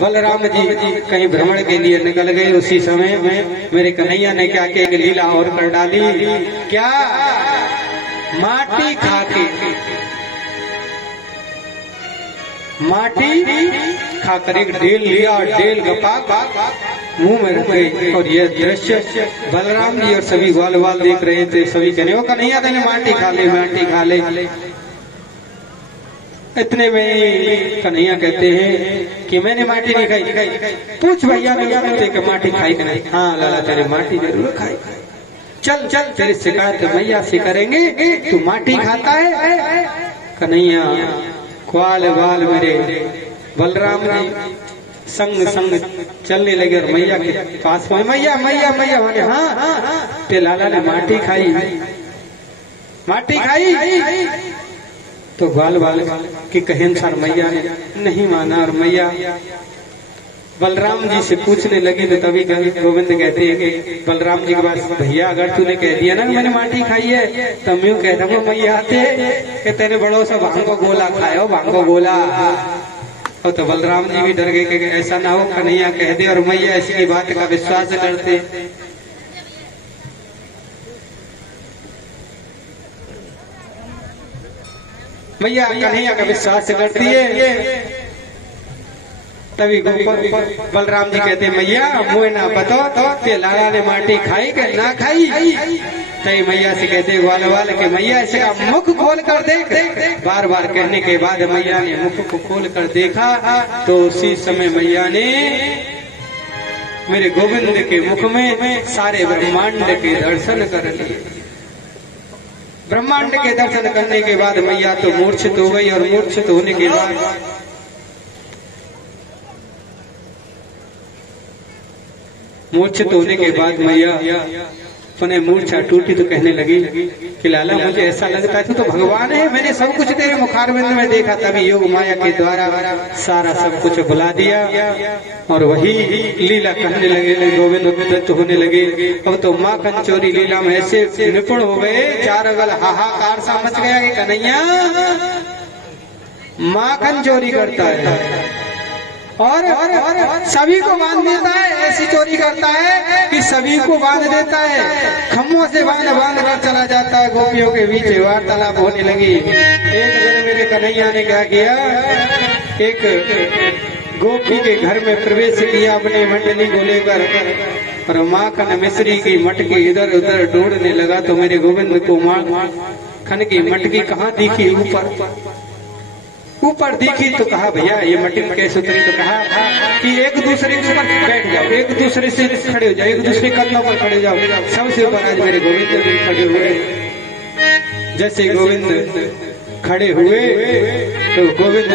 बलराम जी कहीं भ्रमण के लिए निकल गए। उसी समय में मेरे कन्हैया ने क्या किया, एक लीला और कर डाली। क्या? माटी खाकर एक डेल लिया, डेल गपा मुंह में रखे। और यह दृश्य बलराम जी और सभी ग्वाल वाल देख रहे थे। सभी कहने, वो कन्हैया तेने माटी खा ले, माटी खा ले। इतने में कन्हैया कहते हैं कि मैंने माटी नहीं खाई। पूछ भैया ने कि माटी खाई कि नहीं? हाँ लाला तेरे माटी जरूर खाई। चल चल तेरी शिकायत मैया से करेंगे, तू माटी खाता है। कन्हैया ग्वाल वाल मेरे बलराम जी संग संग चलने लगे और मैया के पास पहुंचे। मैया मैया मैया मैंने हाँ ते लाला ने माटी खाई, माटी खाई। तो ग्वाल वाल के कहे अनुसार मैया ने नहीं माना। और मैया बलराम जी से पूछने लगी तो तभी गोविंद कहते हैं कि बलराम जी के पास, भैया अगर तूने कह दिया ना मैंने माटी खाई है तो मैं कहता हूँ मैया आते कि तेने बड़ो सा भांगो गोला खाया हो, भांगो गोला। और तो बलराम जी भी डर गए कि ऐसा ना हो कन्हैया कह दे और मैया ऐसी की बात का विश्वास करते। मैया कन्हैया का विश्वास करती है। तभी बलराम जी कहते मैया मुझे ना बताओ तो लाला ने माटी खाई कि ना खाई। तभी मैया से कहते ग्वाल वाल के मैया इसका मुख खोल कर देख। बार बार कहने के बाद मैया ने मुख को खोल कर देखा तो उसी समय मैया ने मेरे गोविंद के मुख में सारे ब्रह्मांड के दर्शन कर लिए। ब्रह्मांड के दर्शन करने के बाद मैया तो मूर्छित हो गई। और मूर्छित होने के बाद मैया अपने मूर्छा टूटी तो कहने लगी कि लाला मुझे ऐसा लगता है तो भगवान है, मैंने सब कुछ तेरे मुखारविंद में देखा। तभी योग माया के द्वारा सारा सब कुछ भुला दिया और वही लीला कहने लगे। गोविंद उद्यत होने लगे। अब तो माँ कंचोरी लीला में ऐसे निपुण हो गए, चारों बगल हाहाकार सा मच गया कि कन्हैया माँ कंचोरी करता है और सभी को बांध देता है। ऐसी चोरी करता है कि सभी को बांध देता है, खम्भों से बांध कर चला जाता है। गोपियों के बीच वार्तालाप होने लगी। एक दिन मेरे कन्हैया ने क्या किया, एक गोपी के घर में प्रवेश किया अपने मंडली को लेकर और माखन मिश्री की मटकी इधर उधर ढूंढने लगा। तो मेरे गोविंद को माखन की मटकी कहाँ दिखी, ऊपर दिखी। तो कहा भैया ये मटकी कैसे उतरी? तो कहा कि एक दूसरे के ऊपर बैठ जाओ, एक दूसरे से खड़े हो जाओ, एक दूसरे कदमों पर खड़े जाओ। सबसे ऊपर आज मेरे गोविंद भी खड़े हुए। जैसे गोविंद खड़े हुए तो गोविंद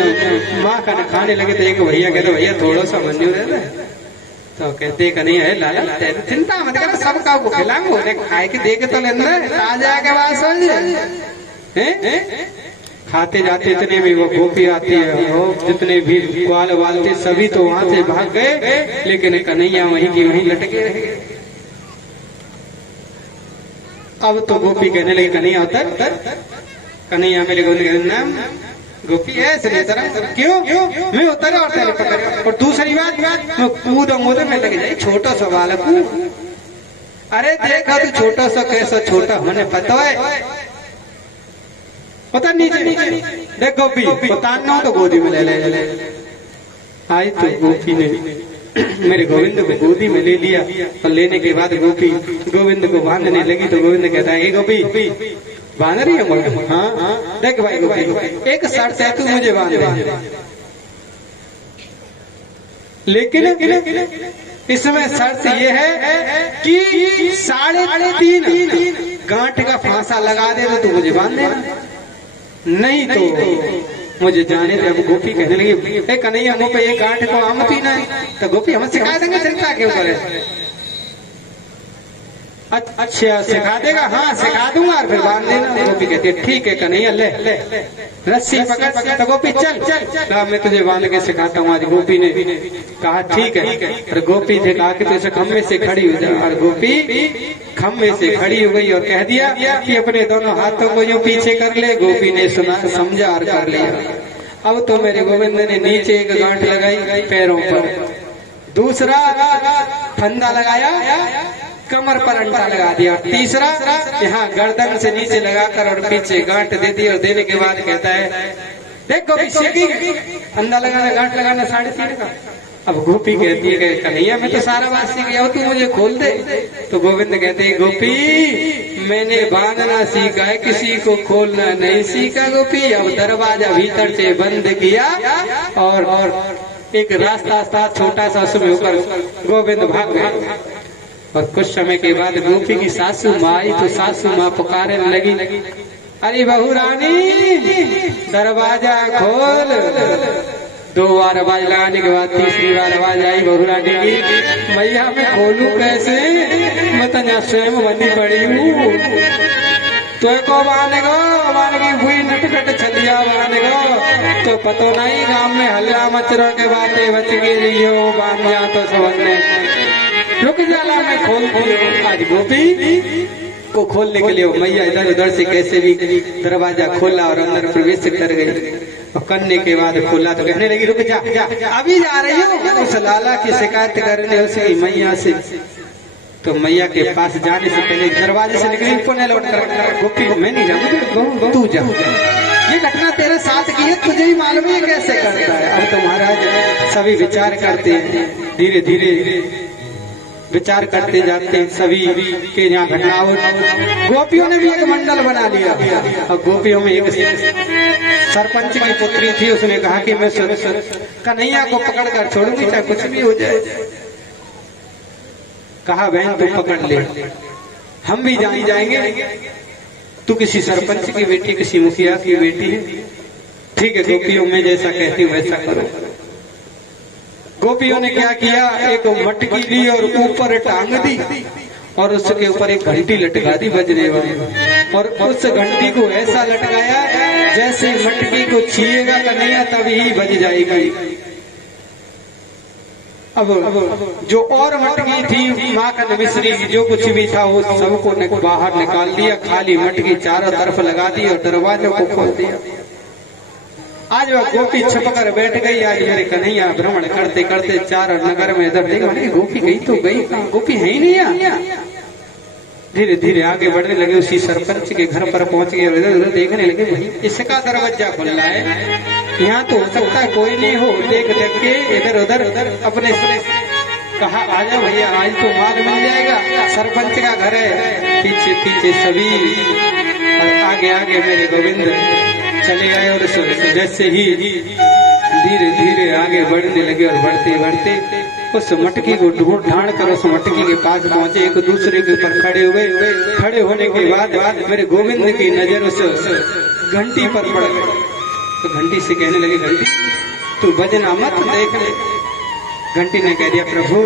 माँ का खाने लगे। तो एक भैया कहते भैया थोड़ा सा मंजूर है। तो कहते नहीं है लाला चिंता मत कर, सबका को खिलाऊंगा, खाए के देखे तो लेना ताजा के बाद समझ। खाते जाते इतने भी वो गोपी आती है, वो जितने भी ग्वाल वाल थे सभी तो वहां से भाग गए, लेकिन कन्हैया वहीं की वहीं लटके रह गए। अब तो गोपी कहने लगे कन्हैया उतर। कन्हैया मेरे नाम गोपी ऐसे नहीं तरह क्यों मैं उतर और तेरे पकड़। और दूसरी बात मैं कूद मोद में लग जाए, छोटा सा बालक हूँ। अरे देखा तू छोटा सा कैसा छोटा होने पता है, पता नीचे देख गोपी उतारना हो तो गोदी में ले। आई तो गोपी ने मेरे गोविंद को गोदी में ले लिया और लेने के बाद गोपी गोविंद को बांधने लगी। तो गोविंद कहता है गोपी बांध रही है? हाँ देख भाई गोपी एक शर्त है, तू मुझे बांध दे, लेकिन इसमें शर्त ये है कि 3.5 गांठ का फांसा लगा दे तो मुझे बांध देना, नहीं तो मुझे जाने दे। अब गोपी कहने लगी कन्हैया मुँह पे एक गांठ को आम पीना है। तो गोपी हम सिखा देंगे, चिंता क्यों करे? अच्छा सिखा देगा? हाँ सिखा दूंगा और फिर बांध देना। गोपी कहती है ठीक है कन्हैया ले रस्सी पकड़। तो गोपी चल मैं तुझे बांध के सिखाता हूँ। आज गोपी ने कहा ठीक है। और गोपी से कहा कि तू इसे खम्भे से खड़ी हो जा। और गोपी खम्भे से खड़ी हो गई और कह दिया कि अपने दोनों हाथों को यूं पीछे कर ले। गोपी ने सुना समझा और कर लिया। अब तो मेरे गोविंद ने नीचे एक गांठ लगाई पैरों पर, दूसरा फंदा लगाया कमर पर अंटा लगा दिया, और तीसरा यहाँ गर्दन से नीचे लगाकर और पीछे गांठ दे दी। और देने के बाद कहता है देखो फंदा लगाना गांठ लगाना 3.5 का। अब गोपी कहती है कन्हैया मैं तो सारा बात सीख गया हूँ, तू मुझे खोल दे। तो गोविंद कहते हैं गोपी मैंने बांधना सीखा है, किसी को खोलना नहीं सीखा गोपी। अब दरवाजा भीतर से बंद किया और एक रास्ता था छोटा सा, उसमें ऊपर गोविंद भाग गए। और कुछ समय के बाद गोपी की सासू माँ आई तो सासू माँ पुकारने लगी अरे बहू रानी दरवाजा खोल। 2 बार आवाज लगाने के बाद तीसरी बार आवाज आई बहू रानी की मैया मैं खोलूं कैसे, मैं तो यहाँ स्वयं बनी पड़ी हूँ। तो को बांधेगो हुई नटखट छलिया बांधेगो तो पतो नहीं गांव में हल्ला मचरों के बातें बच गई हो बांध जा तो सबने रुक जाला मैं खोल दी। आज गोपी को खोलने के लिए मैया इधर उधर से कैसे भी दरवाजा खोला और अंदर प्रवेश कर गई। और करने के बाद खोला तो कहने लगी रुक जा अभी जा रही हूँ उस लाला की शिकायत करने उसकी मैया से। तो मैया के पास जाने से पहले दरवाजे से निकली पुनः लौट कर गोपी को मैं नहीं जाऊँ तू जा, ये घटना तेरे साथ की है तुझे ही मालूम है कैसे करता है। अब तो महाराज सभी विचार करते हैं, धीरे धीरे विचार करते जाते हैं सभी के यहाँ घटनाओं। गोपियों ने भी एक मंडल बना लिया और गोपियों में एक सरपंच की पुत्री थी, उसने कहा कि मैं कन्हैया को पकड़ कर छोड़ूंगी चाहे कुछ भी हो जाए। कहा बहन तू पकड़ ले हम भी जाएंगे, तू किसी सरपंच की बेटी किसी मुखिया की बेटी है, ठीक है गोपियों में जैसा कहती हूँ वैसा करो। गोपियों ने क्या किया एक मटकी ली और ऊपर टांग दी और उसके ऊपर एक घंटी लटका दी बजने वाली, और उस घंटी को ऐसा लटकाया जैसे मटकी को छीएगा कन्हैया तभी ही बज जाएगी। अब जो और मटकी थी माखन मिश्री जो कुछ भी था वो सबको बाहर निकाल दिया, खाली मटकी चारों तरफ लगा दी और दरवाजे को खोल दिया। आज वह गोपी छपकर बैठ गई। आज मेरे कन्हैया भ्रमण करते करते चार नगर में इधर देखा गोपी गई तो गई, गोपी है ही नहीं। धीरे धीरे आगे बढ़ने लगे, उसी सरपंच के घर पर पहुंच गए, इधर उधर देखने लगे इसका दरवाजा खुला है, यहाँ तो हो सकता है कोई नहीं हो। देख देख के इधर उधर अपने कहा आजा भैया आज तो माल मिल जाएगा, सरपंच का घर है। पीछे पीछे सभी और आगे आगे मेरे गोविंद चले आए और जैसे ही धीरे धीरे आगे बढ़ने लगे और बढ़ते बढ़ते उस मटकी को ढूंढ ढांड कर उस मटकी के पास पहुंचे, एक दूसरे के ऊपर खड़े हुए। खड़े होने के बाद मेरे गोविंद की नजर उस घंटी पर पड़ गई। तो घंटी से कहने लगे घंटी तू बजना मत देख ले। घंटी ने कह दिया प्रभु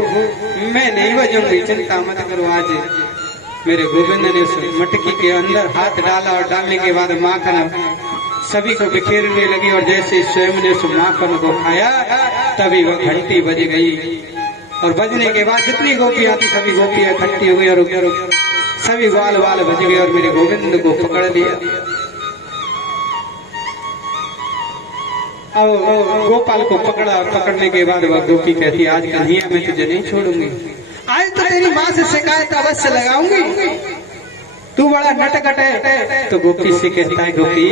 मैं नहीं बजूंगी, चिंता मत करो। आज मेरे गोविंद ने उस मटकी के अंदर हाथ डाला और डालने के बाद माखन सभी को बिखेरने लगी और जैसे स्वयं ने उस माखन को खाया तभी वह घंटी बज गई। और बजने के बाद जितनी गोपियां थी सभी गोपियां इकट्ठी हो गई और सभी वाल वाल बज गए और मेरे गोविंद को पकड़ लिया। अब गोपाल को पकड़ा और पकड़ने के बाद वह गोपी कहती आज कन्हैया मैं तुझे नहीं छोड़ूंगी, आज तो तेरी माँ से शिकायत अवश्य लगाऊंगी, तू बड़ा नटखट है। तो गोपी से कहता है गोपी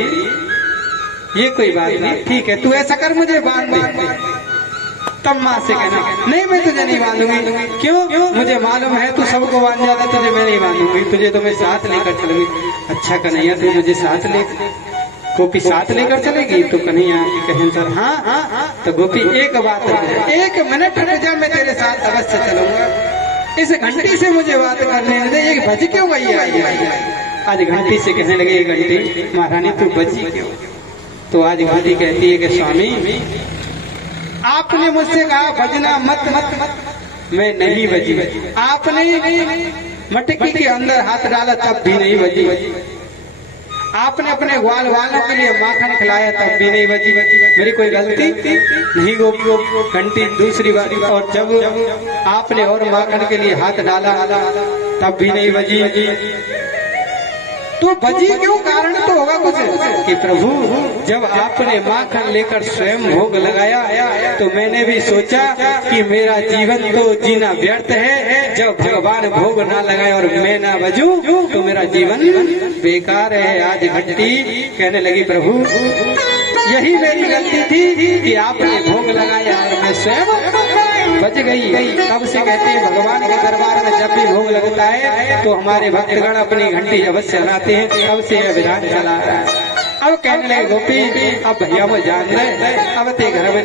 ये कोई बात नहीं, ठीक है तू ऐसा कर मुझे बांध दे। तब माँ से कहना नहीं मैं तुझे नहीं बांधूंगी, क्यों मुझे मालूम है तू सबको बांध जाता, तुझे मैं नहीं बांधूंगी, तुझे तो मैं साथ लेकर चलूंगी। अच्छा कन्हैया तू मुझे साथ ले, गोपी साथ लेकर चलेगी? तो कन्हैया कहें सर हाँ। तो गोपी एक बात है, 1 मिनट रुक जा मैं तेरे साथ अवश्य चलूंगा, इस घंटी से मुझे बात करने दे। ये बज क्यों गई आज घंटी से कहने लगे ये घंटी महारानी तू बजी क्यों? तो आज घंटी कहती है कि स्वामी आपने मुझसे कहा बजना मत मत मत, मैं नहीं बजी। आपने मटकी के अंदर हाथ डाला तब भी नहीं बजी, आपने अपने ग्वाल वालों के लिए माखन खिलाया तब भी नहीं बजी, मेरी कोई गलती नहीं गोपी। घंटी दूसरी बार और जब आपने और माखन के लिए हाथ डाला तब भी नहीं बजी। तो बजी क्यों? कारण तो होगा कुछ कि प्रभु जब आपने माखन लेकर स्वयं भोग लगाया तो मैंने भी सोचा कि मेरा जीवन तो जीना व्यर्थ है, जब भगवान भोग ना लगाए और मैं ना बजूं तो मेरा जीवन बेकार है। आज घंटी कहने लगी प्रभु यही मेरी गलती थी कि आपने भोग लगाया और मैं स्वयं बच गई। तब से कहते हैं भगवान के दरबार में जब भी भोग लगता है तो हमारे भक्तगण अपनी घंटी अवश्य लगाते हैं। तब से यह विधान चला रहा है। अब कहने लगे गोपी अब भैया वो जान रहे अब ते घर में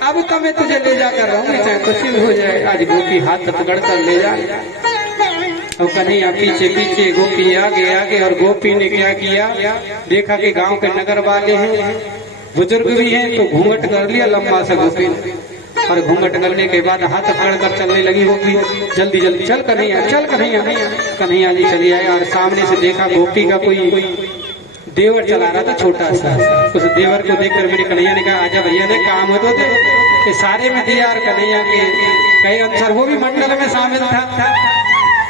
अब तो मैं तुझे ले जाकर रहूंगी चाहे कुछ भी हो जाए। आज गोपी हाथ पकड़ कर ले जा। अब कन्हैया पीछे पीछे गोपी आगे आगे। और गोपी ने क्या किया? देखा कि गांव के नगर वाले हैं, बुजुर्ग भी हैं, तो घूंघट कर लिया लंबा सा गोपी ने। और घूंघट करने के बाद हाथ पकड़ कर चलने लगी गोपी। जल्दी जल्दी चल कन्हैया चल कन्हैया। कन्हैया जी चली आए और सामने से देखा गोपी का कोई देवर चला रहा था छोटा सा। उस देवर को देखकर मेरे कन्हैया ने कहा आजा भैया ने काम हो तो दे। सारे में दिया और कन्हैया के कई अनुसार वो भी मंडल में शामिल था।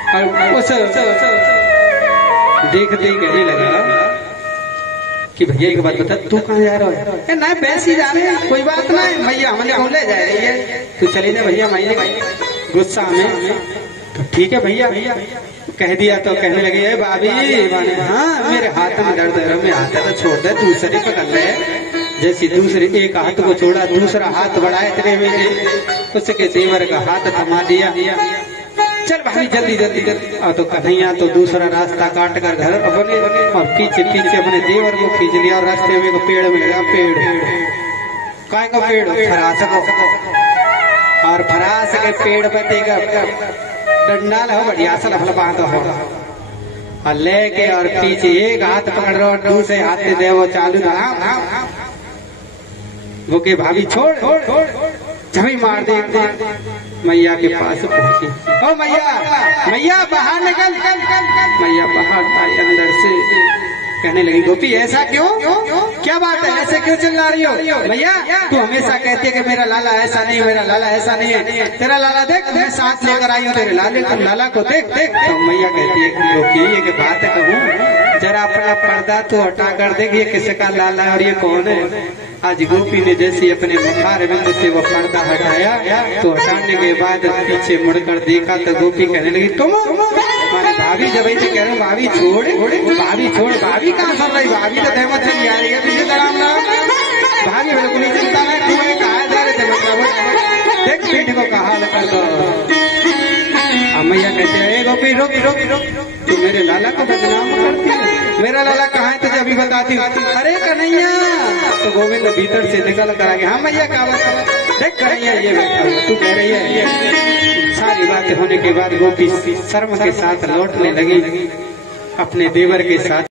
और उस देखते ही कहने लगा कि भैया एक बात बता तू कहाँ जा रहा है? ना वैसे ही जा रहे हैं, कोई बात ना है, भैया हमने कौन ले जा रही है, तू चली जा भैया। मैं गुस्सा में तो ठीक है भैया कह दिया। तो कहने लगे भाभी हाँ मेरे हाथ में दर्द है, मैं हाथ तो छोड़ दे दूसरे पकड़ ले। जैसे दूसरे एक हाथ को छोड़ा दूसरा हाथ बढ़ाए इतने में उसके देवर का हाथ थमा दिया। चल भाभी जल्दी जल्दी जल्दी। और तो कन्हैया तो दूसरा रास्ता काट कर घर अपने और पीछे पीछे अपने देवर को खींच लिया। और रास्ते में पेड़ मिलेगा, पेड़ काय का पेड़ फरास को। और फरास के पेड़ पर देगा डंडाल हो बढ़िया सा लफल बांध हो और लेके और पीछे एक हाथ पकड़ रहा और दूसरे हाथ से दे वो चालू था वो के भाभी छोड़ जमी मार दे। मैया के पास पहुंची। ओ मैया मैया बाहर निकल। मैया बाहर आई अंदर से। कहने लगी गोपी ऐसा क्यों? क्या बात है ऐसे क्यों चिल्ला रही हो? भैया तू हमेशा कहती है कि मेरा लाला ऐसा नहीं मेरा लाला ऐसा नहीं है। तेरा लाला देख मैं साथ लेकर आई हूँ तेरे लाला को देख देख। तो मैया कहती है कि गोपी एक बात कहूँ जरा अपना पर्दा तो हटा कर देख ये किसका लाला है और ये कौन है। आज गोपी ने जैसे अपने बुखार बिंद से वो पर्दा हटाया तो हटाने के बाद पीछे मुड़कर देखा तो गोपी कहने लगी तुम हमारी भाभी जब ऐसे कह रहे हो भाभी छोड़ भाभी कहाँ सुन रही? भाभी तो दहमत से नहीं आ रही है पीछे तड़ाम भाभी बिल्कुल नहीं चिंता है। तुम्हें कहा जा रहे थे मतलब देख पीठ को कहा कर दो। मैया कहते हैं गोपी रोक तू मेरे लाला को बदनाम करती है। मेरा लाला कहाँ है तुझे अभी बताती हूँ। अरे कन्हैया तो गोविंद भीतर से निकल कर आ गया। हाँ मैया क्या बात देख कन्हैया ये बैठा तू कह रही है। सारी बातें होने के बाद गोपी शर्म के साथ लौटने लगी अपने देवर के साथ